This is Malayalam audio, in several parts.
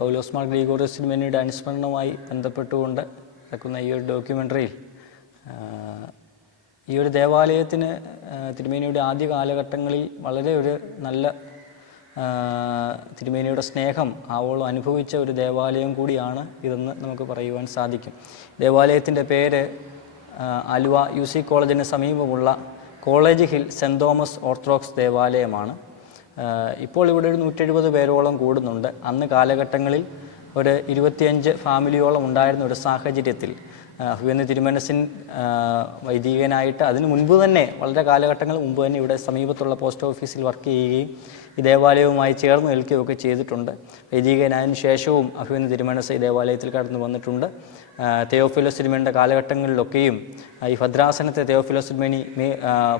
പൗലോസ് മാർ ഗ്രിഗോറിയോസ് തിരുമേനിയുടെ അനുസ്മരണവുമായി ബന്ധപ്പെട്ടുകൊണ്ട് നടക്കുന്ന ഈ ഒരു ഡോക്യുമെൻ്ററിയിൽ ഈ ഒരു ദേവാലയത്തിന് തിരുമേനിയുടെ ആദ്യ കാലഘട്ടങ്ങളിൽ വളരെ ഒരു നല്ല തിരുമേനിയുടെ സ്നേഹം ആവോളം അനുഭവിച്ച ഒരു ദേവാലയം കൂടിയാണ് ഇതെന്ന് നമുക്ക് പറയുവാൻ സാധിക്കും. ദേവാലയത്തിൻ്റെ പേര് ആലുവ UC കോളേജിന് സമീപമുള്ള College Hill Saint Thomas Orthodox ദേവാലയമാണ്. ഇപ്പോൾ ഇവിടെ ഒരു 170 പേരോളം കൂടുന്നുണ്ട്. അന്ന് കാലഘട്ടങ്ങളിൽ ഒരു 25 ഫാമിലിയോളം ഉണ്ടായിരുന്ന ഒരു സാഹചര്യത്തിൽ അഭിവന്യ തിരുമനസിൻ വൈദികനായിട്ട് അതിനു മുൻപ് തന്നെ വളരെ കാലഘട്ടങ്ങൾ മുമ്പ് തന്നെ ഇവിടെ സമീപത്തുള്ള പോസ്റ്റ് ഓഫീസിൽ വർക്ക് ചെയ്യുകയും ഈ ദേവാലയവുമായി ചേർന്ന് നിൽക്കുകയൊക്കെ ചെയ്തിട്ടുണ്ട്. വൈദികനായതിനു ശേഷവും അഭിവന്യ തിരുമനസ് ഈ ദേവാലയത്തിൽ കടന്നു വന്നിട്ടുണ്ട്. തെയോഫിലോസ് തിരുമേനിയുടെ കാലഘട്ടങ്ങളിലൊക്കെയും ഈ ഭദ്രാസനത്തെ തെയോഫിലോസ് തിരുമേനി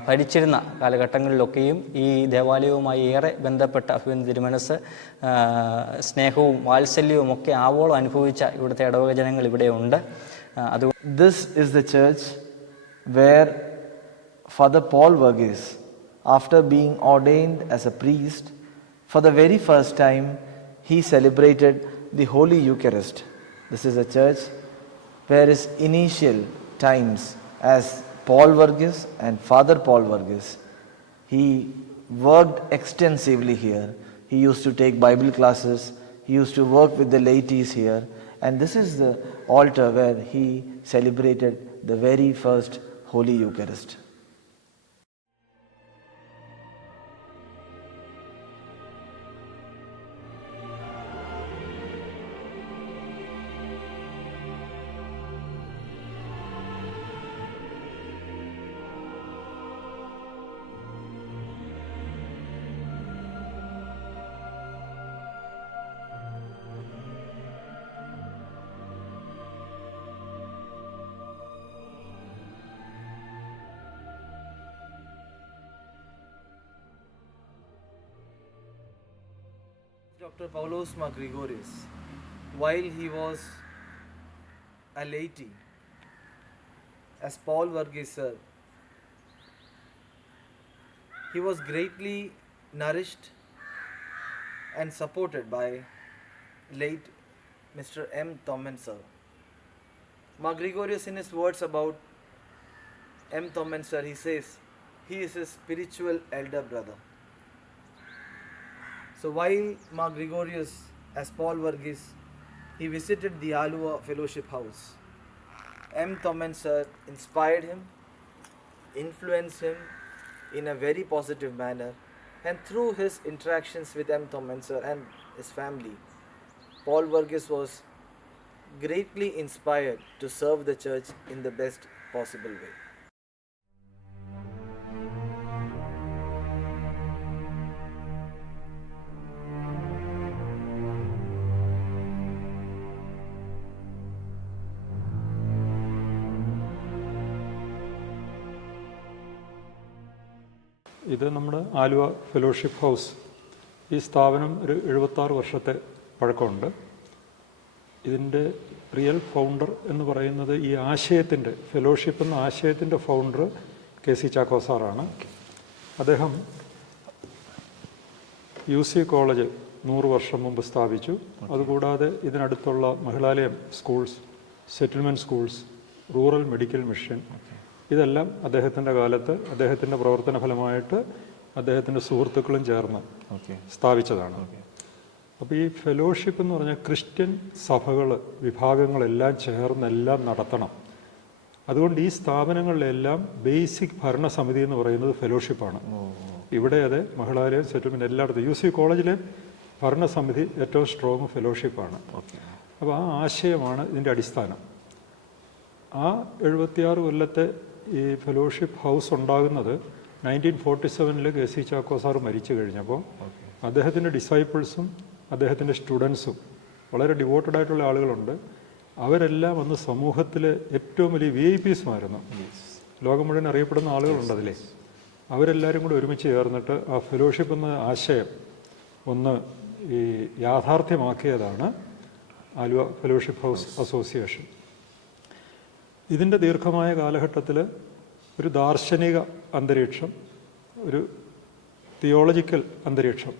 ഭരിച്ചിരുന്ന കാലഘട്ടങ്ങളിലൊക്കെയും ഈ ദേവാലയവുമായി ഏറെ ബന്ധപ്പെട്ട അഭിവന്യ തിരുമനസ് സ്നേഹവും വാത്സല്യവും ഒക്കെ ആവോളം അനുഭവിച്ച ഇവിടുത്തെ ഇടവക ജനങ്ങൾ ഇവിടെയുണ്ട്. This is the church where Father Paul Verghese, after being ordained as a priest, for the very first time he celebrated the Holy Eucharist. This is a church where his initial times as Paul Verghese and Father Paul Verghese, he worked extensively here. He used to take Bible classes, he used to work with the laities here, and this is the altar where he celebrated the very first Holy Eucharist. Dr. Paulos Mar Gregorius, while he was a laity, as Paul Verghese sir, he was greatly nourished and supported by late Mr. M. Tommen sir. Mar Gregorius, in his words about M. Tommen sir, he says, he is his spiritual elder brother. So while Mar Gregorius, as Paul Verghese, he visited the Aluva Fellowship House, M. Tommen sir inspired him, influenced him in a very positive manner, and through his interactions with M. Tommen sir and his family, Paul Verghese was greatly inspired to serve the church in the best possible way. ഇത് നമ്മുടെ ആലുവ ഫെലോഷിപ്പ് ഹൗസ്. ഈ സ്ഥാപനം ഒരു 76 വർഷത്തെ പഴക്കമുണ്ട്. ഇതിൻ്റെ റിയൽ ഫൗണ്ടർ എന്ന് പറയുന്നത് ഈ ആശയത്തിൻ്റെ ഫെലോഷിപ്പ് എന്ന ആശയത്തിൻ്റെ ഫൗണ്ടർ KC ചാക്കോ സാറാണ്. അദ്ദേഹം UC കോളേജ് 100 വർഷം മുമ്പ് സ്ഥാപിച്ചു. അതുകൂടാതെ ഇതിനടുത്തുള്ള Mahilalayam schools, settlement schools, rural medical mission, ഇതെല്ലാം അദ്ദേഹത്തിൻ്റെ കാലത്ത് അദ്ദേഹത്തിൻ്റെ പ്രവർത്തന ഫലമായിട്ട് അദ്ദേഹത്തിൻ്റെ സുഹൃത്തുക്കളും ചേർന്ന് സ്ഥാപിച്ചതാണ്. അപ്പോൾ ഈ ഫെലോഷിപ്പ് എന്ന് പറഞ്ഞാൽ ക്രിസ്ത്യൻ സഭകൾ, വിഭാഗങ്ങളെല്ലാം ചേർന്നെല്ലാം നടത്തണം. അതുകൊണ്ട് ഈ സ്ഥാപനങ്ങളിലെല്ലാം ബേസിക് ഭരണസമിതി എന്ന് പറയുന്നത് ഫെലോഷിപ്പാണ്. ഇവിടെ അതെ മഹിളാലയം, സെറ്റിൽമെൻറ്റ് എല്ലായിടത്തും UC കോളേജിലെ ഭരണസമിതി ഏറ്റവും സ്ട്രോങ് ഫെലോഷിപ്പാണ്. അപ്പോൾ ആ ആശയമാണ് ഇതിൻ്റെ അടിസ്ഥാനം. ആ 76 കൊല്ലത്തെ ഈ ഫെലോഷിപ്പ് ഹൗസ് ഉണ്ടാകുന്നത് 1947 KC ചാക്കോ സാർ മരിച്ചു കഴിഞ്ഞപ്പോൾ അദ്ദേഹത്തിൻ്റെ ഡിസൈപ്പിൾസും അദ്ദേഹത്തിൻ്റെ സ്റ്റുഡൻസും വളരെ ഡിവോട്ടഡ് ആയിട്ടുള്ള ആളുകളുണ്ട്. അവരെല്ലാം അന്ന് സമൂഹത്തിലെ ഏറ്റവും വലിയ VIPsമായിരുന്നു. ലോകം മുഴുവൻ അറിയപ്പെടുന്ന ആളുകളുണ്ട് അതിലെ. അവരെല്ലാവരും കൂടി ഒരുമിച്ച് ചേർന്നിട്ട് ആ ഫെലോഷിപ്പ് എന്ന ആശയം ഒന്ന് ഈ യാഥാർത്ഥ്യമാക്കിയതാണ് ആലുവ ഫെലോഷിപ്പ് ഹൗസ് അസോസിയേഷൻ. ഇതിൻ്റെ ദീർഘമായ കാലഘട്ടത്തിൽ ഒരു ദാർശനിക അന്തരീക്ഷം, ഒരു തിയോളജിക്കൽ അന്തരീക്ഷം,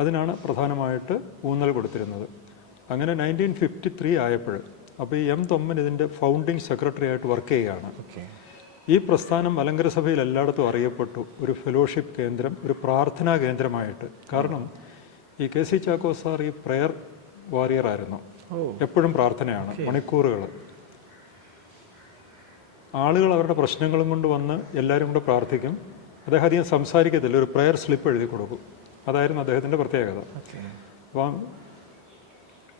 അതിനാണ് പ്രധാനമായിട്ട് ഊന്നൽ കൊടുത്തിരുന്നത്. അങ്ങനെ 1953 ആയപ്പോൾ അപ്പോൾ ഈ എം തൊമ്മൻ ഇതിൻ്റെ ഫൗണ്ടിങ് സെക്രട്ടറി ആയിട്ട് വർക്ക് ചെയ്യുകയാണ്. ഈ പ്രസ്ഥാനം മലങ്കര സഭയിൽ എല്ലായിടത്തും അറിയപ്പെട്ടു ഒരു ഫെലോഷിപ്പ് കേന്ദ്രം, ഒരു പ്രാർത്ഥനാ കേന്ദ്രമായിട്ട്. കാരണം ഈ കെ സി ചാക്കോ സാർ ഈ പ്രെയർ വാരിയർ ആയിരുന്നു. എപ്പോഴും പ്രാർത്ഥനയാണ്, മണിക്കൂറുകൾ. ആളുകൾ അവരുടെ പ്രശ്നങ്ങളും കൊണ്ട് വന്ന് എല്ലാവരും കൂടെ പ്രാർത്ഥിക്കും. അദ്ദേഹം അധികം സംസാരിക്കത്തില്ല, ഒരു പ്രെയർ സ്ലിപ്പ് എഴുതി കൊടുക്കും. അതായിരുന്നു അദ്ദേഹത്തിൻ്റെ പ്രത്യേകത. അപ്പം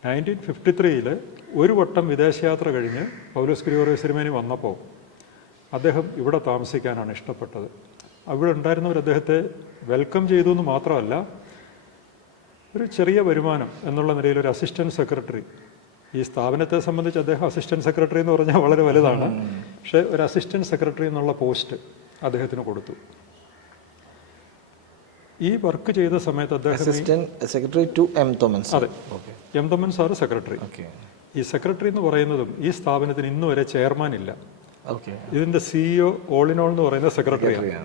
1953 ഒരു വട്ടം വിദേശയാത്ര കഴിഞ്ഞ് പൗലോസ് ഗ്രിഗോറിയോസ് തിരുമേനി വന്നപ്പോൾ അദ്ദേഹം ഇവിടെ താമസിക്കാനാണ് ഇഷ്ടപ്പെട്ടത്. അവിടെ ഉണ്ടായിരുന്നവർ അദ്ദേഹത്തെ വെൽക്കം ചെയ്തു എന്ന് മാത്രമല്ല, ഒരു ചെറിയ വരുമാനം എന്നുള്ള നിലയിൽ ഒരു അസിസ്റ്റൻറ്റ് സെക്രട്ടറി, ഈ സ്ഥാപനത്തെ സംബന്ധിച്ച് അദ്ദേഹം അസിസ്റ്റൻറ്റ് സെക്രട്ടറി എന്ന് പറഞ്ഞാൽ വളരെ വലുതാണ്, പക്ഷേ ഒരു അസിസ്റ്റൻറ്റ് സെക്രട്ടറി എന്നുള്ള പോസ്റ്റ് അദ്ദേഹത്തിന് കൊടുത്തു. ഈ വർക്ക് ചെയ്ത സമയത്ത് അദ്ദേഹം സെക്രട്ടറി ടു എം തോമൻ. അതെ, എം തൊമ്മൻ സാറ് സെക്രട്ടറി. ഈ സെക്രട്ടറി എന്ന് പറയുന്നതും ഈ സ്ഥാപനത്തിന് ഇന്നു വരെ ചെയർമാൻ ഇല്ല. ഇതിൻ്റെ CEO ഓൾ ഇൻ ഓൾ എന്ന് പറയുന്ന സെക്രട്ടറിയാണ്,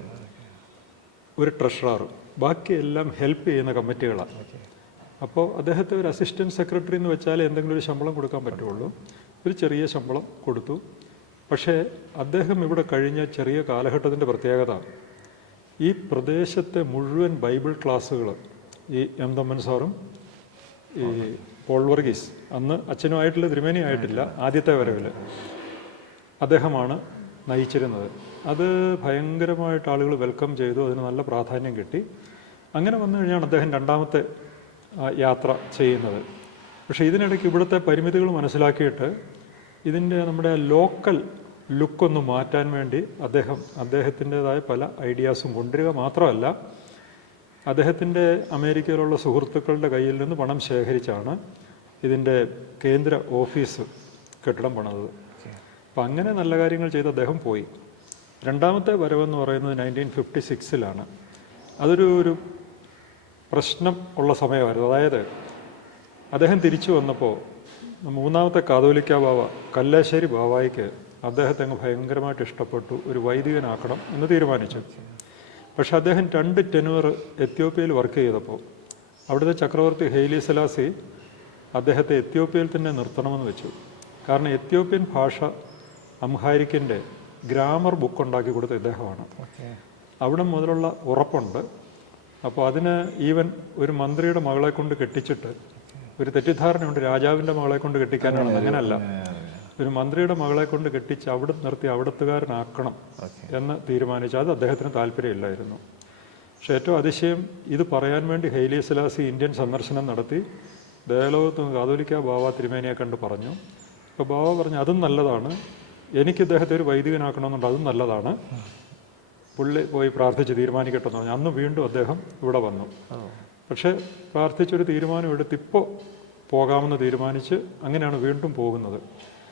ഒരു ട്രഷററും, ബാക്കിയെല്ലാം ഹെൽപ്പ് ചെയ്യുന്ന കമ്മിറ്റികളാണ്. അപ്പോൾ അദ്ദേഹത്തെ ഒരു അസിസ്റ്റൻറ്റ് സെക്രട്ടറി എന്ന് വെച്ചാൽ എന്തെങ്കിലും ഒരു ശമ്പളം കൊടുക്കാൻ പറ്റുള്ളൂ. ഒരു ചെറിയ ശമ്പളം കൊടുത്തു. പക്ഷേ അദ്ദേഹം ഇവിടെ കഴിഞ്ഞ ചെറിയ കാലഘട്ടത്തിൻ്റെ പ്രത്യേകത, ഈ പ്രദേശത്തെ മുഴുവൻ ബൈബിൾ ക്ലാസ്സുകൾ ഈ എം തൊമ്മൻ സാറും ഈ പോൾ വർഗീസ്, അന്ന് അച്ഛനുമായിട്ടുള്ള തിരുമേനി ആയിട്ടില്ല, ആദ്യത്തെ വരവിൽ അദ്ദേഹമാണ് നയിച്ചിരുന്നത്. അത് ഭയങ്കരമായിട്ട് ആളുകൾ വെൽക്കം ചെയ്തു, അതിന് നല്ല പ്രാധാന്യം കിട്ടി. അങ്ങനെ വന്നു കഴിഞ്ഞാണ് അദ്ദേഹം രണ്ടാമത്തെ യാത്ര ചെയ്യുന്നത്. പക്ഷേ ഇതിനിടയ്ക്ക് ഇവിടുത്തെ പരിമിതികൾ മനസ്സിലാക്കിയിട്ട് ഇതിൻ്റെ നമ്മുടെ ലോക്കൽ ലുക്കൊന്ന് മാറ്റാൻ വേണ്ടി അദ്ദേഹത്തിൻ്റെതായ പല ഐഡിയാസും കൊണ്ടുവരിക മാത്രമല്ല, അദ്ദേഹത്തിൻ്റെ അമേരിക്കയിലുള്ള സുഹൃത്തുക്കളുടെ കയ്യിൽ നിന്ന് പണം ശേഖരിച്ചാണ് ഇതിൻ്റെ കേന്ദ്ര ഓഫീസ് കെട്ടിടം പണിതത്. അപ്പം അങ്ങനെ നല്ല കാര്യങ്ങൾ ചെയ്ത് അദ്ദേഹം പോയി. രണ്ടാമത്തെ വരവെന്ന് പറയുന്നത് 1956 അതൊരു പ്രശ്നം ഉള്ള സമയമായിരുന്നു. അതായത് അദ്ദേഹം തിരിച്ചു വന്നപ്പോൾ മൂന്നാമത്തെ കാതോലിക്ക ബാവ കല്ലേശ്ശേരി ബാവായിക്ക് അദ്ദേഹത്തെ അങ്ങ് ഭയങ്കരമായിട്ട് ഇഷ്ടപ്പെട്ടു, ഒരു വൈദികനാക്കണം എന്ന് തീരുമാനിച്ചു. പക്ഷെ അദ്ദേഹം 2 ടെനുവർ എത്യോപ്യയിൽ വർക്ക് ചെയ്തപ്പോൾ അവിടുത്തെ ചക്രവർത്തി ഹെയ്ലി സെലാസി അദ്ദേഹത്തെ എത്യോപ്യയിൽ തന്നെ നിർത്തണമെന്ന് വെച്ചു. കാരണം എത്യോപ്യൻ ഭാഷ അംഹാരിക്കിൻ്റെ ഗ്രാമർ ബുക്ക് ഉണ്ടാക്കി കൊടുത്ത ഇദ്ദേഹമാണ്. അവിടെ മുതലുള്ള ഉറപ്പുണ്ട്. അപ്പോൾ അതിന് ഈവൻ ഒരു മന്ത്രിയുടെ മകളെ കൊണ്ട് കെട്ടിച്ചിട്ട്, ഒരു തെറ്റിദ്ധാരണയുണ്ട് രാജാവിൻ്റെ മകളെ കൊണ്ട് കെട്ടിക്കാനാണ്, അങ്ങനെയല്ല, ഒരു മന്ത്രിയുടെ മകളെ കൊണ്ട് കെട്ടിച്ച് അവിടെ നിർത്തി അവിടത്തുകാരനാക്കണം എന്ന് തീരുമാനിച്ചു. അത് അദ്ദേഹത്തിന് താല്പര്യമില്ലായിരുന്നു. പക്ഷെ ഏറ്റവും അതിശയം, ഇത് പറയാൻ വേണ്ടി ഹെയ്ലി സെലാസി ഇന്ത്യൻ സന്ദർശനം നടത്തി ദേവലോകത്ത് കാതോലിക്ക ബാവ തിരുമേനിയെ കണ്ട് പറഞ്ഞു. അപ്പോൾ ബാവ പറഞ്ഞു അതും നല്ലതാണ്, എനിക്ക് ഇദ്ദേഹത്തെ ഒരു വൈദികനാക്കണമെന്നുണ്ട്, അതും നല്ലതാണ്, പുള്ളി പോയി പ്രാർത്ഥിച്ച് തീരുമാനിക്കട്ടെന്ന് പറഞ്ഞു. അന്ന് വീണ്ടും അദ്ദേഹം ഇവിടെ വന്നു. പക്ഷേ പ്രാർത്ഥിച്ചൊരു തീരുമാനം എടുത്ത് ഇപ്പോൾ പോകാമെന്ന് തീരുമാനിച്ച് അങ്ങനെയാണ് വീണ്ടും പോകുന്നത്.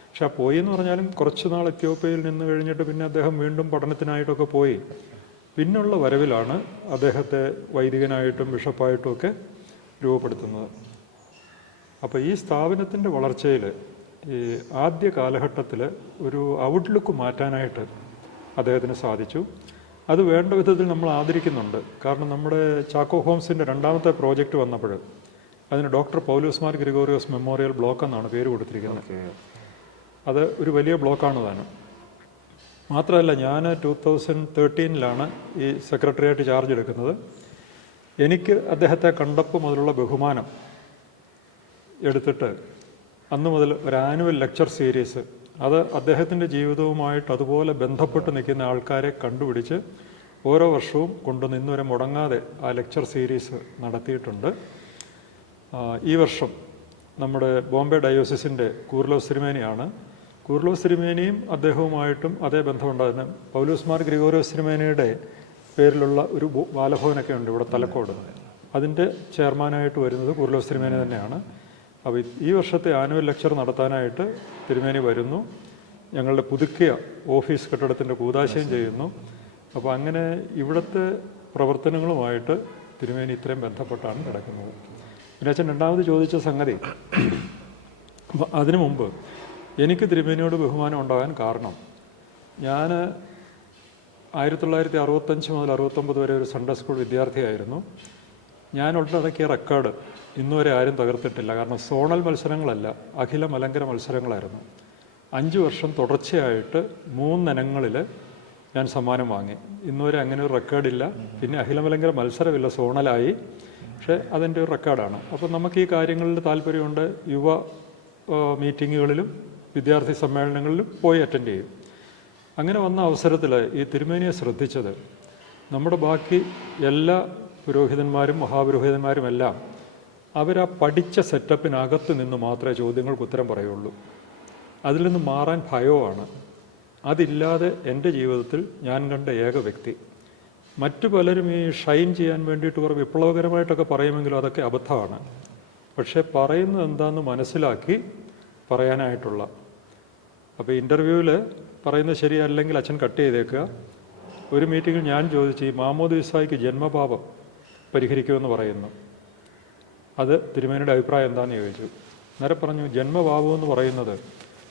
പക്ഷെ ആ പോയി എന്ന് പറഞ്ഞാലും കുറച്ച് നാൾ എത്യോപ്യയിൽ നിന്ന് കഴിഞ്ഞിട്ട് പിന്നെ അദ്ദേഹം വീണ്ടും പഠനത്തിനായിട്ടൊക്കെ പോയി. പിന്നുള്ള വരവിലാണ് അദ്ദേഹത്തെ വൈദികനായിട്ടും ബിഷപ്പായിട്ടും ഒക്കെ രൂപപ്പെടുത്തുന്നത്. അപ്പോൾ ഈ സ്ഥാപനത്തിൻ്റെ വളർച്ചയിൽ ഈ ആദ്യ കാലഘട്ടത്തിൽ ഒരു ഔട്ട്ലുക്ക് മാറ്റാനായിട്ട് അദ്ദേഹത്തിന് സാധിച്ചു. അത് വേണ്ട വിധത്തിൽ നമ്മൾ ആദരിക്കുന്നുണ്ട്. കാരണം നമ്മുടെ ചാക്കോ ഹോംസിൻ്റെ രണ്ടാമത്തെ പ്രോജക്റ്റ് വന്നപ്പോൾ അതിന് ഡോക്ടർ പൗലോസ് മാർ ഗ്രിഗോറിയോസ് മെമ്മോറിയൽ ബ്ലോക്ക് എന്നാണ് പേര് കൊടുത്തിരിക്കുന്നത്. അത് ഒരു വലിയ ബ്ലോക്കാണ് താനും. മാത്രമല്ല, ഞാൻ 2013 ഈ സെക്രട്ടറിയായിട്ട് ചാർജ് എടുക്കുന്നത്. എനിക്ക് അദ്ദേഹത്തെ കണ്ടപ്പോൾ മുതലുള്ള ബഹുമാനം എടുത്തിട്ട് അന്ന് മുതൽ ഒരു ആനുവൽ ലെക്ചർ സീരീസ്, അത് അദ്ദേഹത്തിൻ്റെ ജീവിതവുമായിട്ട് അതുപോലെ ബന്ധപ്പെട്ട് നിൽക്കുന്ന ആൾക്കാരെ കണ്ടുപിടിച്ച് ഓരോ വർഷവും കൊണ്ടുവന്ന് ഇന്നുവരെ മുടങ്ങാതെ ആ ലെക്ചർ സീരീസ് നടത്തിയിട്ടുണ്ട്. ഈ വർഷം നമ്മുടെ ബോംബെ ഡയോസിസിൻ്റെ കൂർലോസ് തിരുമേനിയാണ്. കൂർലോസ് തിരുമേനിയും അദ്ദേഹവുമായിട്ടും അതേ ബന്ധമുണ്ടായിരുന്നു. പൗലോസ് മാർ ഗ്രിഗോറിയോസ് തിരുമേനിയുടെ പേരിലുള്ള ഒരു ബാലഭവനൊക്കെ ഉണ്ട് ഇവിടെ തലക്കോട്. അതിൻ്റെ ചെയർമാനായിട്ട് വരുന്നത് കൂർലോസ് തിരുമേനി തന്നെയാണ്. അപ്പോൾ ഈ വർഷത്തെ ആനുവൽ ലെക്ചർ നടത്താനായിട്ട് തിരുമേനി വരുന്നു. ഞങ്ങളുടെ പുതുക്കിയ ഓഫീസ് കെട്ടിടത്തിൻ്റെ കൂതാശയും ചെയ്യുന്നു. അപ്പോൾ അങ്ങനെ ഇവിടുത്തെ പ്രവർത്തനങ്ങളുമായിട്ട് തിരുമേനി ഇത്രയും ബന്ധപ്പെട്ടാണ് കിടക്കുന്നത്. പിന്നെ അച്ഛൻ രണ്ടാമത് ചോദിച്ച സംഗതി, അതിനു മുമ്പ് എനിക്ക് തിരുമേനിയോട് ബഹുമാനം ഉണ്ടാകാൻ കാരണം, ഞാൻ 1965 മുതൽ 69 വരെ ഒരു സൺഡേ സ്കൂൾ വിദ്യാർത്ഥിയായിരുന്നു. ഞാൻ ഉണ്ടാക്കിയ റെക്കോർഡ് ഇന്നുവരെ ആരും തകർത്തിട്ടില്ല. കാരണം സോണൽ മത്സരങ്ങളല്ല, അഖില മലങ്കര മത്സരങ്ങളായിരുന്നു. 5 വർഷം തുടർച്ചയായിട്ട് 3 ഇനങ്ങളിൽ ഞാൻ സമ്മാനം വാങ്ങി. ഇന്നുവരെ അങ്ങനെ ഒരു റെക്കോർഡില്ല. പിന്നെ അഖില മലങ്കര മത്സരമില്ല, സോണലായി. പക്ഷേ അതെൻ്റെ ഒരു റെക്കോർഡാണ്. അപ്പോൾ നമുക്ക് ഈ കാര്യങ്ങളിൽ താല്പര്യമുണ്ട്. യുവ മീറ്റിങ്ങുകളിലും വിദ്യാർത്ഥി സമ്മേളനങ്ങളിലും പോയി അറ്റൻഡ് ചെയ്യും. അങ്ങനെ വന്ന അവസരത്തിൽ ഈ തിരുമേനിയെ ശ്രദ്ധിച്ചത്, നമ്മുടെ ബാക്കി എല്ലാ പുരോഹിതന്മാരും മഹാപുരോഹിതന്മാരും എല്ലാം അവരാ പഠിച്ച സെറ്റപ്പിനകത്ത് നിന്ന് മാത്രമേ ചോദ്യങ്ങൾക്ക് ഉത്തരം പറയുള്ളൂ. അതിൽ നിന്ന് മാറാൻ ഭയവുമാണ്. അതില്ലാതെ എൻ്റെ ജീവിതത്തിൽ ഞാൻ കണ്ട ഏക വ്യക്തി. മറ്റു പലരും ഈ ഷൈൻ ചെയ്യാൻ വേണ്ടിയിട്ട് കുറേ വിപ്ലവകരമായിട്ടൊക്കെ പറയുമെങ്കിലും അതൊക്കെ അബദ്ധമാണ്. പക്ഷേ പറയുന്നത് എന്താണെന്ന് മനസ്സിലാക്കി പറയാനായിട്ടുള്ള. അപ്പോൾ ഇൻ്റർവ്യൂവിൽ പറയുന്നത് ശരിയല്ലെങ്കിൽ അച്ഛൻ കട്ട് ചെയ്തേക്കുക. ഒരു മീറ്റിങ്ങിൽ ഞാൻ ചോദിച്ചു, ഈ മാമോദീസായ്ക്ക് ജന്മപാപം പരിഹരിക്കുമെന്ന് പറയുന്നു, അത് തിരുമേനിയുടെ അഭിപ്രായം എന്താണെന്ന് ചോദിച്ചു. നേരെ പറഞ്ഞു, ജന്മപാപം എന്ന് പറയുന്നത്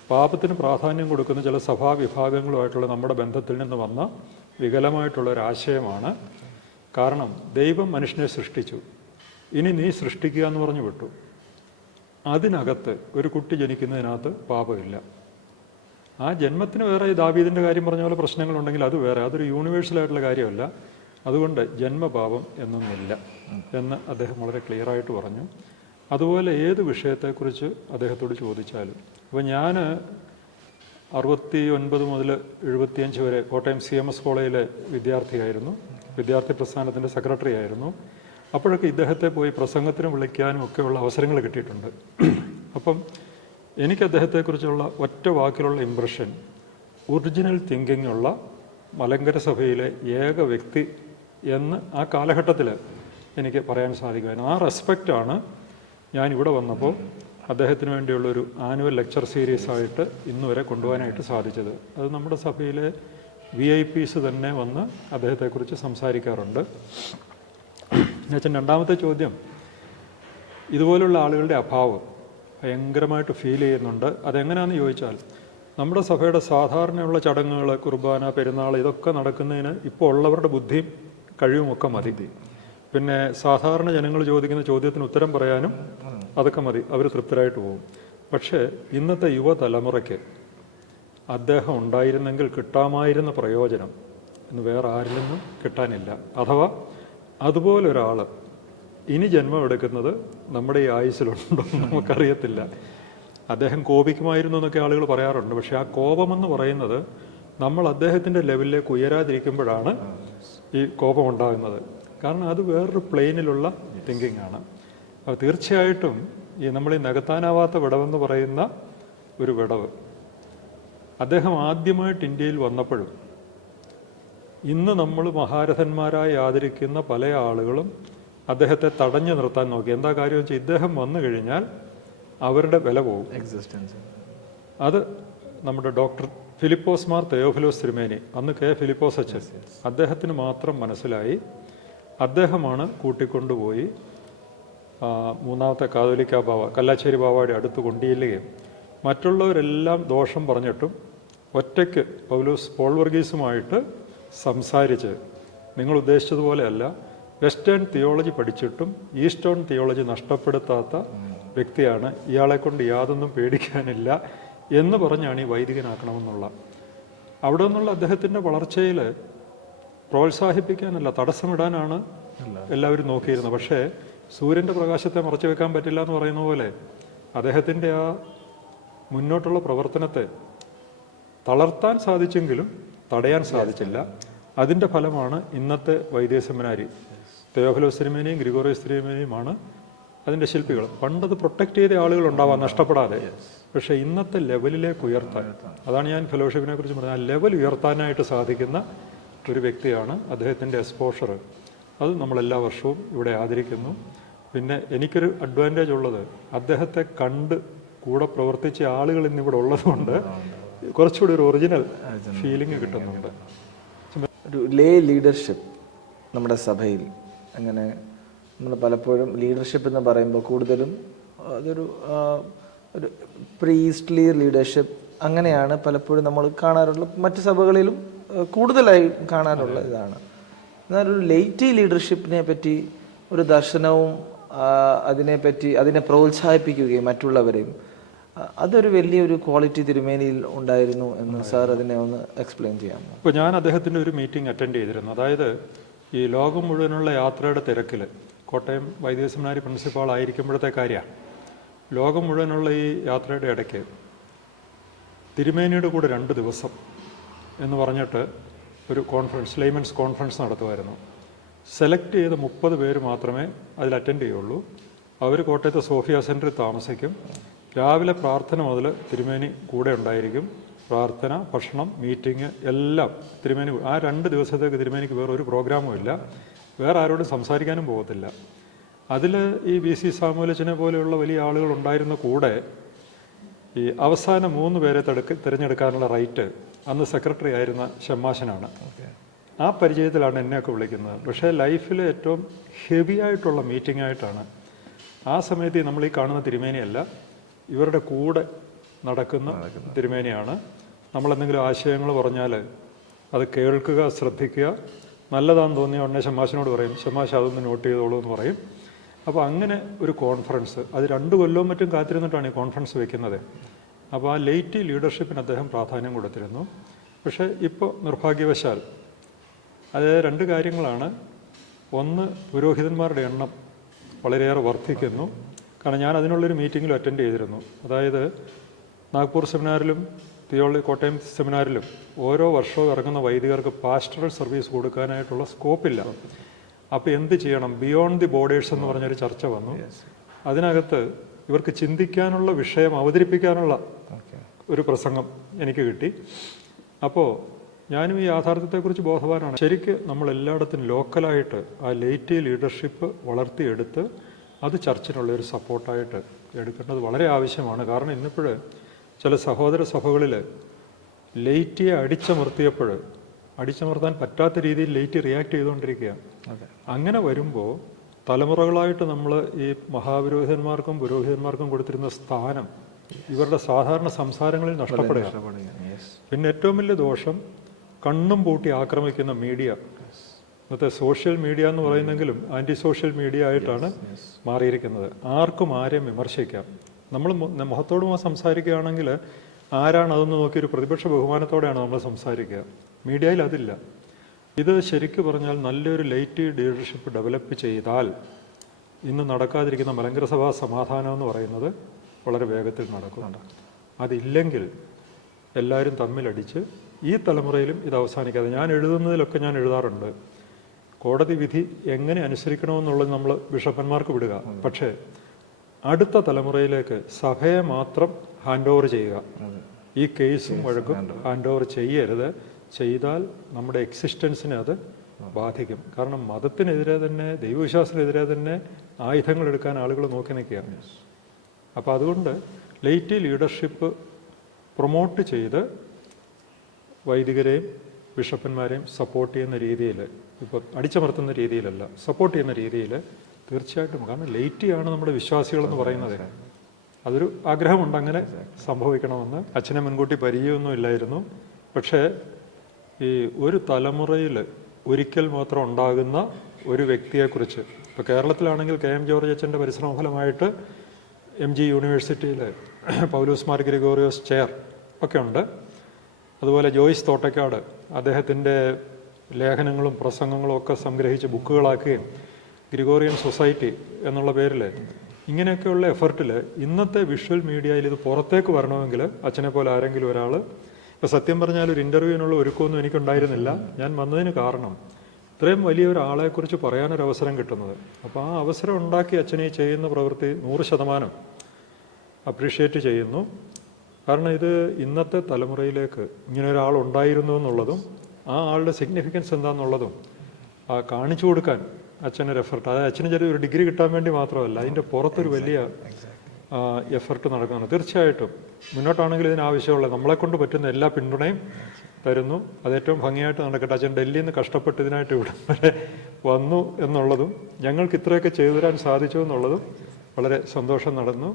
പാപത്തിന് പ്രാധാന്യം കൊടുക്കുന്ന ചില സഭാവിഭാഗങ്ങളുമായിട്ടുള്ള നമ്മുടെ ബന്ധത്തിൽ നിന്ന് വന്ന വികലമായിട്ടുള്ള ഒരാശയമാണ്. കാരണം ദൈവം മനുഷ്യനെ സൃഷ്ടിച്ചു, ഇനി നീ സൃഷ്ടിക്കുക എന്ന് പറഞ്ഞു വിട്ടു. അതിനകത്ത് ഒരു കുട്ടി ജനിക്കുന്നതിനകത്ത് പാപമില്ല. ആ ജന്മത്തിന് വേറെ ദാവീദിൻ്റെ കാര്യം പറഞ്ഞ പോലെ പ്രശ്നങ്ങളുണ്ടെങ്കിൽ അത് വേറെ, അതൊരു യൂണിവേഴ്സലായിട്ടുള്ള കാര്യമല്ല. അതുകൊണ്ട് ജന്മപാപം എന്നൊന്നില്ല എന്ന് അദ്ദേഹം വളരെ ക്ലിയറായിട്ട് പറഞ്ഞു. അതുപോലെ ഏത് വിഷയത്തെക്കുറിച്ച് അദ്ദേഹത്തോട് ചോദിച്ചാലും. അപ്പോൾ ഞാൻ 69 മുതൽ 75 വരെ കോട്ടയം CMS കോളേജിലെ വിദ്യാർത്ഥിയായിരുന്നു. വിദ്യാർത്ഥി പ്രസ്ഥാനത്തിൻ്റെ സെക്രട്ടറി ആയിരുന്നു. അപ്പോഴൊക്കെ ഇദ്ദേഹത്തെ പോയി പ്രസംഗത്തിന് വിളിക്കാനും ഒക്കെയുള്ള അവസരങ്ങൾ കിട്ടിയിട്ടുണ്ട്. അപ്പം എനിക്ക് അദ്ദേഹത്തെക്കുറിച്ചുള്ള ഒറ്റ വാക്കിലുള്ള ഇംപ്രഷൻ, ഒറിജിനൽ തിങ്കിങ് ഉള്ള മലങ്കര സഭയിലെ ഏക വ്യക്തി എന്ന് ആ കാലഘട്ടത്തിൽ എനിക്ക് പറയാൻ സാധിക്കുമായിരുന്നു. ആ റെസ്പെക്റ്റാണ് ഞാൻ ഇവിടെ വന്നപ്പോൾ അദ്ദേഹത്തിന് വേണ്ടിയുള്ളൊരു ആനുവൽ ലെക്ചർ സീരീസായിട്ട് ഇന്നുവരെ കൊണ്ടുപോകാനായിട്ട് സാധിച്ചത്. അത് നമ്മുടെ സഭയിലെ VIPs തന്നെ വന്ന് അദ്ദേഹത്തെക്കുറിച്ച് സംസാരിക്കാറുണ്ട്. എന്നുവെച്ചാൽ രണ്ടാമത്തെ ചോദ്യം, ഇതുപോലുള്ള ആളുകളുടെ അഭാവം ഭയങ്കരമായിട്ട് ഫീൽ ചെയ്യുന്നുണ്ട്. അതെങ്ങനെയാണെന്ന് ചോദിച്ചാൽ, നമ്മുടെ സഭയുടെ സാധാരണയുള്ള ചടങ്ങുകൾ, കുർബാന, പെരുന്നാൾ, ഇതൊക്കെ നടക്കുന്നതിന് ഇപ്പോൾ ഉള്ളവരുടെ ബുദ്ധിയും കഴിവുമൊക്കെ മതി. പിന്നെ സാധാരണ ജനങ്ങൾ ചോദിക്കുന്ന ചോദ്യത്തിന് ഉത്തരം പറയാനും അതൊക്കെ മതി, അവർ തൃപ്തരായിട്ട് പോകും. പക്ഷേ ഇന്നത്തെ യുവതലമുറയ്ക്ക് അദ്ദേഹം ഉണ്ടായിരുന്നെങ്കിൽ കിട്ടാമായിരുന്ന പ്രയോജനം ഇന്ന് വേറെ ആരിൽ നിന്നും കിട്ടാനില്ല. അഥവാ അതുപോലൊരാൾ ഇനി ജന്മമെടുക്കുന്നത് നമ്മുടെ ഈ ആയുസ്സിലുണ്ടോ നമുക്കറിയത്തില്ല. അദ്ദേഹം കോപിക്കുമായിരുന്നു എന്നൊക്കെ ആളുകൾ പറയാറുണ്ട്. പക്ഷേ ആ കോപമെന്ന് പറയുന്നത് നമ്മൾ അദ്ദേഹത്തിൻ്റെ ലെവലിലേക്ക് ഉയരാതിരിക്കുമ്പോഴാണ് ഈ കോപം ഉണ്ടാകുന്നത്. കാരണം അത് വേറൊരു പ്ലെയിനിലുള്ള തിങ്കിങ് ആണ്. അപ്പോൾ തീർച്ചയായിട്ടും ഈ നമ്മൾ ഈ നികത്താനാവാത്ത വിടവെന്ന് പറയുന്ന ഒരു വിടവ് അദ്ദേഹം ആദ്യമായിട്ട് ഇന്ത്യയിൽ വന്നപ്പോഴും ഇന്ന് നമ്മൾ മഹാരഥന്മാരായി ആദരിക്കുന്ന പല ആളുകളും അദ്ദേഹത്തെ തടഞ്ഞു നിർത്താൻ നോക്കി. എന്താ കാര്യം വെച്ചാൽ ഇദ്ദേഹം വന്നു കഴിഞ്ഞാൽ അവരുടെ വില പോകും, എക്സിസ്റ്റൻസ്. അത് നമ്മുടെ ഡോക്ടർ ഫിലിപ്പോസ് മാർ തെയോഫിലോസ് തിരുമേനി, അന്ന് K. ഫിലിപ്പോസ് അച്ഛൻ, അദ്ദേഹത്തിന് മാത്രം മനസ്സിലായി. അദ്ദേഹമാണ് കൂട്ടിക്കൊണ്ടുപോയി മൂന്നാമത്തെ കാതോലിക്ക ബാവ, കല്ലാച്ചേരി ബാവയുടെ അടുത്ത് കൊണ്ടുചെല്ലുകയും മറ്റുള്ളവരെല്ലാം ദോഷം പറഞ്ഞിട്ടും ഒറ്റയ്ക്ക് പോൾ വർഗീസുമായിട്ട് സംസാരിച്ച്, നിങ്ങൾ ഉദ്ദേശിച്ചതുപോലെയല്ല, വെസ്റ്റേൺ തിയോളജി പഠിച്ചിട്ടും ഈസ്റ്റേൺ തിയോളജി നഷ്ടപ്പെടുത്താത്ത വ്യക്തിയാണ്, ഇയാളെ കൊണ്ട് യാതൊന്നും പേടിക്കാനില്ല എന്ന് പറഞ്ഞാണ് ഈ വൈദികനാക്കണമെന്നുള്ള. അവിടെ നിന്നുള്ള അദ്ദേഹത്തിൻ്റെ വളർച്ചയിൽ പ്രോത്സാഹിപ്പിക്കാനല്ല, തടസ്സമിടാനാണ് എല്ലാവരും നോക്കിയിരുന്നത്. പക്ഷേ സൂര്യൻ്റെ പ്രകാശത്തെ മറച്ചു വെക്കാൻ പറ്റില്ല എന്ന് പറയുന്ന പോലെ അദ്ദേഹത്തിൻ്റെ ആ മുന്നോട്ടുള്ള പ്രവർത്തനത്തെ തളർത്താൻ സാധിച്ചെങ്കിലും തടയാൻ സാധിച്ചില്ല. അതിൻ്റെ ഫലമാണ് ഇന്നത്തെ വൈദിക സെമിനാരി. തെയോഫിലോസ് തിരുമേനിയും ഗ്രിഗോറിയോസ് തിരുമേനിയുമാണ് അതിൻ്റെ ശില്പികൾ. പണ്ടത് പ്രൊട്ടക്റ്റ് ചെയ്ത ആളുകൾ ഉണ്ടാവാം നഷ്ടപ്പെടാതെ. പക്ഷേ ഇന്നത്തെ ലെവലിലേക്ക് ഉയർത്താൻ, അതാണ് ഞാൻ ഫെലോഷിപ്പിനെ കുറിച്ച് പറഞ്ഞത്, ആ ലെവൽ ഉയർത്താനായിട്ട് സാധിക്കുന്ന ഒരു വ്യക്തിയാണ് അദ്ദേഹത്തിൻ്റെ എക്സ്പോഷർ. അത് നമ്മളെല്ലാ വർഷവും ഇവിടെ ആദരിക്കുന്നു. പിന്നെ എനിക്കൊരു അഡ്വാൻറ്റേജ് ഉള്ളത്, അദ്ദേഹത്തെ കണ്ട് കൂടെ പ്രവർത്തിച്ച ആളുകൾ ഇന്നിവിടെ ഉള്ളതുകൊണ്ട് കുറച്ചുകൂടി ഒരു ഒറിജിനൽ ഫീലിംഗ് കിട്ടുന്നുണ്ട്. ഒരു ലേ ലീഡർഷിപ്പ് നമ്മുടെ സഭയിൽ അങ്ങനെ നമ്മൾ പലപ്പോഴും ലീഡർഷിപ്പ് എന്ന് പറയുമ്പോൾ കൂടുതലും അതൊരു ഒരു പ്രീസ്റ്റ്ലി ലീഡർഷിപ്പ് അങ്ങനെയാണ് പലപ്പോഴും നമ്മൾ കാണാറുള്ളത്. മറ്റ് സഭകളിലും കൂടുതലായി കാണാനുള്ള ഇതാണ്. എന്നാൽ ഒരു ലേറ്റി ലീഡർഷിപ്പിനെ പറ്റി ഒരു ദർശനവും അതിനെപ്പറ്റി അതിനെ പ്രോത്സാഹിപ്പിക്കുകയും മറ്റുള്ളവരെയും, അതൊരു വലിയൊരു ക്വാളിറ്റി തിരുമേനിയിൽ ഉണ്ടായിരുന്നു എന്ന് സാർ അതിനെ ഒന്ന് എക്സ്പ്ലെയിൻ ചെയ്യാമോ? ഇപ്പോൾ ഞാൻ അദ്ദേഹത്തിൻ്റെ ഒരു മീറ്റിംഗ് അറ്റൻഡ് ചെയ്തിരുന്നു. അതായത് ഈ ലോകം മുഴുവനുള്ള യാത്രയുടെ തിരക്കിൽ, കോട്ടയം വൈദിക സെമിനാരി പ്രിൻസിപ്പാൾ ആയിരിക്കുമ്പോഴത്തെ കാര്യമാണ്, ലോകം മുഴുവനുള്ള ഈ യാത്രയുടെ ഇടയ്ക്ക് തിരുമേനിയുടെ കൂടെ 2 ദിവസം എന്ന് പറഞ്ഞിട്ട് ഒരു കോൺഫറൻസ്, ലൈമൻസ് കോൺഫറൻസ് നടത്തുമായിരുന്നു. സെലക്ട് ചെയ്ത 30 പേര് മാത്രമേ അതിൽ അറ്റൻഡ് ചെയ്യുള്ളൂ. അവർ കോട്ടയത്തെ സോഫിയ സെൻറ്ററിൽ താമസിക്കും. രാവിലെ പ്രാർത്ഥന മുതൽ തിരുമേനി കൂടെ ഉണ്ടായിരിക്കും. പ്രാർത്ഥന, ഭക്ഷണം, മീറ്റിംഗ് എല്ലാം തിരുമേനി. ആ 2 ദിവസത്തേക്ക് തിരുമേനിക്ക് വേറെ ഒരു പ്രോഗ്രാമും ഇല്ല, വേറെ ആരോടും സംസാരിക്കാനും പോകത്തില്ല. അതിൽ ഈ VC സാമുവലച്ചനെ പോലെയുള്ള വലിയ ആളുകൾ ഉണ്ടായിരുന്ന കൂടെ ഈ അവസാന 3 പേരെ തിരഞ്ഞെടുക്കാനുള്ള റൈറ്റ് അന്ന് സെക്രട്ടറി ആയിരുന്ന ഷമ്മാശനാണ്. ആ പരിചയത്തിലാണ് എന്നെയൊക്കെ വിളിക്കുന്നത്. പക്ഷേ ലൈഫിൽ ഏറ്റവും ഹെവി ആയിട്ടുള്ള മീറ്റിംഗ് ആയിട്ടാണ് ആ സമയത്ത് നമ്മൾ ഈ കാണുന്ന തിരുമേനിയല്ല, ഇവരുടെ കൂടെ നടക്കുന്ന തിരുമേനിയാണ്. നമ്മളെന്തെങ്കിലും ആശയങ്ങൾ പറഞ്ഞാൽ അത് കേൾക്കുക, ശ്രദ്ധിക്കുക, നല്ലതാണെന്ന് തോന്നിയ ഉടനെ ഷമ്മാശനോട് പറയും, ഷമ്മാശ് അതൊന്ന് നോട്ട് ചെയ്തോളൂ എന്ന് പറയും. അപ്പോൾ അങ്ങനെ ഒരു കോൺഫറൻസ്, അത് 2 കൊല്ലവും മറ്റും കാത്തിരുന്നിട്ടാണ് ഈ കോൺഫറൻസ് വെക്കുന്നത്. അപ്പോൾ ആ ലേറ്റ് ലീഡർഷിപ്പിന് അദ്ദേഹം പ്രാധാന്യം കൊടുത്തിരുന്നു. പക്ഷേ ഇപ്പോൾ നിർഭാഗ്യവശാൽ അത് 2 കാര്യങ്ങളാണ്. ഒന്ന്, പുരോഹിതന്മാരുടെ എണ്ണം വളരെയേറെ വർദ്ധിക്കുന്നു. കാരണം ഞാൻ അതിനുള്ളൊരു മീറ്റിങ്ങിലും അറ്റൻഡ് ചെയ്തിരുന്നു. അതായത് നാഗ്പൂർ സെമിനാറിലും കോട്ടയം സെമിനാറിലും ഓരോ വർഷവും ഇറങ്ങുന്ന വൈദികർക്ക് പാസ്റ്ററൽ സർവീസ് കൊടുക്കാനായിട്ടുള്ള സ്കോപ്പില്ല. അപ്പോൾ എന്ത് ചെയ്യണം? ബിയോണ്ട് ദി ബോർഡേഴ്സ് എന്ന് പറഞ്ഞൊരു ചർച്ച വന്നു. അതിനകത്ത് ഇവർക്ക് ചിന്തിക്കാനുള്ള വിഷയം അവതരിപ്പിക്കാനുള്ള ഒരു പ്രസംഗം എനിക്ക് കിട്ടി. അപ്പോൾ ഞാനും ഈ യാഥാർത്ഥ്യത്തെക്കുറിച്ച് ബോധവാനാണ്. ശരിക്ക് നമ്മൾ എല്ലായിടത്തും ലോക്കലായിട്ട് ആ ലേറ്റ് ലീഡർഷിപ്പ് വളർത്തിയെടുത്ത് അത് ചർച്ചിനുള്ള ഒരു സപ്പോർട്ടായിട്ട് എടുക്കേണ്ടത് വളരെ ആവശ്യമാണ്. കാരണം ഇന്നിപ്പോൾ ചില സഹോദര സഭകളിൽ ലേറ്റിയെ അടിച്ചമർത്താൻ പറ്റാത്ത രീതിയിൽ ലേറ്റ് റിയാക്ട് ചെയ്തുകൊണ്ടിരിക്കുകയാണ്. അങ്ങനെ വരുമ്പോൾ തലമുറകളായിട്ട് നമ്മൾ ഈ മഹാപുരോഹിതന്മാർക്കും പുരോഹിതന്മാർക്കും കൊടുത്തിരുന്ന സ്ഥാനം ഇവരുടെ സാധാരണ സംസാരങ്ങളിൽ നഷ്ടപ്പെടുക. പിന്നെ ഏറ്റവും വലിയ ദോഷം, കണ്ണും പൂട്ടി ആക്രമിക്കുന്ന മീഡിയ. ഇന്നത്തെ സോഷ്യൽ മീഡിയ എന്ന് പറയുന്നെങ്കിലും ആൻറ്റി സോഷ്യൽ മീഡിയ ആയിട്ടാണ് മാറിയിരിക്കുന്നത്. ആർക്കും ആരെയും വിമർശിക്കാം. നമ്മൾ മുഖത്തോട് സംസാരിക്കുകയാണെങ്കിൽ ആരാണ് അതൊന്ന് നോക്കി ഒരു പ്രതിപക്ഷ ബഹുമാനത്തോടെയാണ് നമ്മൾ സംസാരിക്കുക. മീഡിയയിൽ അതില്ല. ഇത് ശരിക്കു പറഞ്ഞാൽ നല്ലൊരു ലേറ്റ് ലീഡർഷിപ്പ് ഡെവലപ്പ് ചെയ്താൽ ഇന്ന് നടക്കാതിരിക്കുന്ന മലങ്കര സഭാ സമാധാനം എന്ന് പറയുന്നത് വളരെ വേഗത്തിൽ നടക്കുന്നുണ്ട്. അതില്ലെങ്കിൽ എല്ലാവരും തമ്മിലടിച്ച് ഈ തലമുറയിലും ഇത് അവസാനിക്കാതെ, ഞാൻ എഴുതുന്നതിലൊക്കെ ഞാൻ എഴുതാറുണ്ട്, കോടതി വിധി എങ്ങനെ അനുസരിക്കണമെന്നുള്ളത് നമ്മൾ ബിഷപ്പന്മാർക്ക് വിടുക. പക്ഷേ അടുത്ത തലമുറയിലേക്ക് സഭയെ മാത്രം ഹാൻഡ് ഓവർ ചെയ്യുക. ഈ കേസും വഴക്കും ഹാൻഡ് ഓവർ ചെയ്യരുത്. ചെയ്താൽ നമ്മുടെ എക്സിസ്റ്റൻസിനെ അത് ബാധിക്കും. കാരണം മതത്തിനെതിരെ തന്നെ, ദൈവവിശ്വാസത്തിനെതിരെ തന്നെ ആയുധങ്ങൾ എടുക്കാൻ ആളുകൾ നോക്കി നിൽക്കുകയാണ്. അപ്പോൾ അതുകൊണ്ട് ലേറ്റ് ലീഡർഷിപ്പ് പ്രൊമോട്ട് ചെയ്ത് വൈദികരെയും ബിഷപ്പന്മാരെയും സപ്പോർട്ട് ചെയ്യുന്ന രീതിയിൽ, ഇപ്പോൾ അടിച്ചമർത്തുന്ന രീതിയിലല്ല, സപ്പോർട്ട് ചെയ്യുന്ന രീതിയിൽ തീർച്ചയായിട്ടും. കാരണം ലേറ്റിയാണ് നമ്മുടെ വിശ്വാസികളെന്ന് പറയുന്നത്. അതൊരു ആഗ്രഹമുണ്ട് അങ്ങനെ സംഭവിക്കണമെന്ന്. അച്ഛനെ മുൻകൂട്ടി പരിചയമൊന്നും ഇല്ലായിരുന്നു. പക്ഷേ ഈ ഒരു തലമുറയിൽ ഒരിക്കൽ മാത്രം ഉണ്ടാകുന്ന ഒരു വ്യക്തിയെക്കുറിച്ച്, ഇപ്പോൾ കേരളത്തിലാണെങ്കിൽ KM ജോർജ് അച്ഛൻ്റെ പരിശ്രമഫലമായിട്ട് MG യൂണിവേഴ്സിറ്റിയിൽ പൗലോസ് മാർ ഗ്രിഗോറിയോസ് ചെയർ ഒക്കെ ഉണ്ട്. അതുപോലെ ജോയ്സ് തോട്ടക്കാട് അദ്ദേഹത്തിൻ്റെ ലേഖനങ്ങളും പ്രസംഗങ്ങളും ഒക്കെ സംഗ്രഹിച്ച് ബുക്കുകളാക്കുകയും ഗ്രിഗോറിയൻ സൊസൈറ്റി എന്നുള്ള പേരിൽ ഇങ്ങനെയൊക്കെയുള്ള എഫർട്ടിൽ ഇന്നത്തെ വിഷ്വൽ മീഡിയയിൽ ഇത് പുറത്തേക്ക് വരണമെങ്കിൽ അച്ഛനെ പോലെ ആരെങ്കിലും ഒരാൾ, ഇപ്പോൾ സത്യം പറഞ്ഞാൽ ഒരു ഇൻ്റർവ്യൂവിനുള്ള ഒരുക്കമൊന്നും എനിക്കുണ്ടായിരുന്നില്ല. ഞാൻ വന്നതിന് കാരണം ഇത്രയും വലിയ ഒരാളെക്കുറിച്ച് പറയാനൊരവസരം കിട്ടുന്നത്. അപ്പോൾ ആ അവസരം ഉണ്ടാക്കി അച്ഛനെ ചെയ്യുന്ന പ്രവൃത്തി 100% അപ്രീഷിയേറ്റ് ചെയ്യുന്നു. കാരണം ഇത് ഇന്നത്തെ തലമുറയിലേക്ക് ഇങ്ങനെ ഒരാളുണ്ടായിരുന്നു എന്നുള്ളതും ആ ആളുടെ സിഗ്നിഫിക്കൻസ് എന്താണെന്നുള്ളതും കാണിച്ചു കൊടുക്കാൻ അച്ഛനൊരു എഫർട്ട്, അതായത് അച്ഛന് ചെറിയൊരു ഡിഗ്രി കിട്ടാൻ വേണ്ടി മാത്രമല്ല, അതിൻ്റെ പുറത്തൊരു വലിയ എഫർട്ട് നടക്കുന്നുണ്ട്. തീർച്ചയായിട്ടും മുന്നോട്ടാണെങ്കിൽ ഇതിനാവശ്യമുള്ള നമ്മളെക്കൊണ്ട് പറ്റുന്ന എല്ലാ പിന്തുണയും തരുന്നു. അതേറ്റവും ഭംഗിയായിട്ട് നടക്കട്ടെ. അച്ഛൻ ഡൽഹിയിൽ നിന്ന് കഷ്ടപ്പെട്ട് ഇതിനായിട്ട് ഇവിടെ വരെ വന്നു എന്നുള്ളതും ഞങ്ങൾക്ക് ഇത്രയൊക്കെ ചെയ്തു തരാൻ സാധിച്ചു എന്നുള്ളതും വളരെ സന്തോഷം നടന്നു.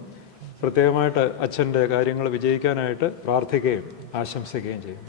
പ്രത്യേകമായിട്ട് അച്ഛൻ്റെ കാര്യങ്ങൾ വിജയിക്കാനായിട്ട് പ്രാർത്ഥിക്കുകയും ആശംസിക്കുകയും ചെയ്യും.